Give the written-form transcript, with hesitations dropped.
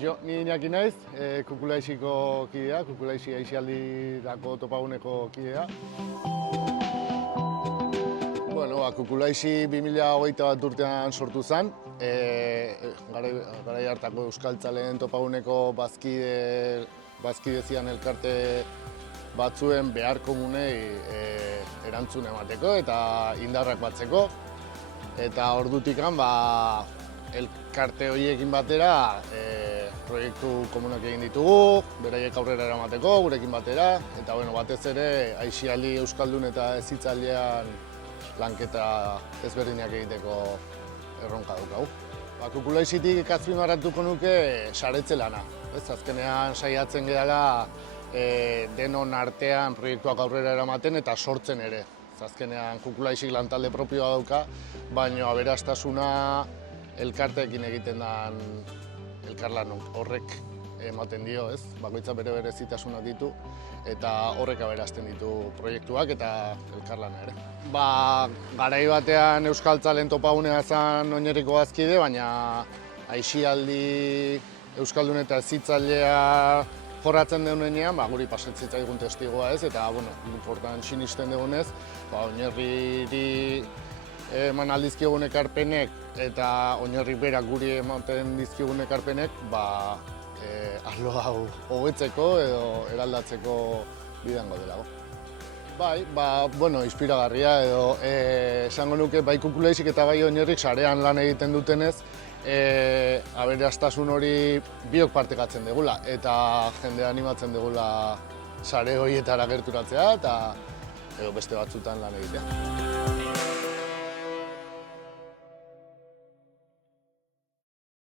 Kaixo, ni Iñaki naiz, Kukulaixiko kidea, Kukulaixi aisialdiko topaguneko kidea. Bueno, Kukulaixi 2021 urtean sortu zen, garai hartako euskaltzaleen topaguneko bazkide zian elkarte batzuen behar komunei erantzun emateko eta indarrak batzeko. Eta ordutikan elkarte horiekin batera proiektu komunak egin ditugu, beraiek aurrera eramateko, gurekin batera, eta batez ere aisialdi euskaldun eta hezitzailean lanketa ezberdinak egiteko erronka daukagu. Kukulaixitik azpimarratuko nuke saretze lana. Azkenean saiatzen gehala denon artean proiektuak aurrera eramaten eta sortzen ere. Azkenean Kukulaixik lantalde propioa dauka, baina aberastasuna elkarteekin egiten den elkarlan horrek ematen dio, bakoitza bere berezitasunak ditu eta horrek aberasten ditu proiektuak eta elkarlana ere. Garai batean euskaltzalen topagunea zen oinarriko bazkide, baina aisialdi euskaldun eta hezitzailea jorratzen deunean, guri pasatzen testigoa eta hortan sinisten dugunez, oinarriri eman aldizkigun ekarpenek eta oinarri berak guri ematen dizkigun ekarpenek arlo hau hobetzeko edo eraldatzeko bidean gaudelago. Inspiragarria edo esango nuke bai Kukulaixik eta bai oinarrik sarean lan egiten dutenez, aberastasun hori biok partekatzen dugula eta jendea animatzen dugula sare horietara gerturatzea eta beste batzutan lan egitea.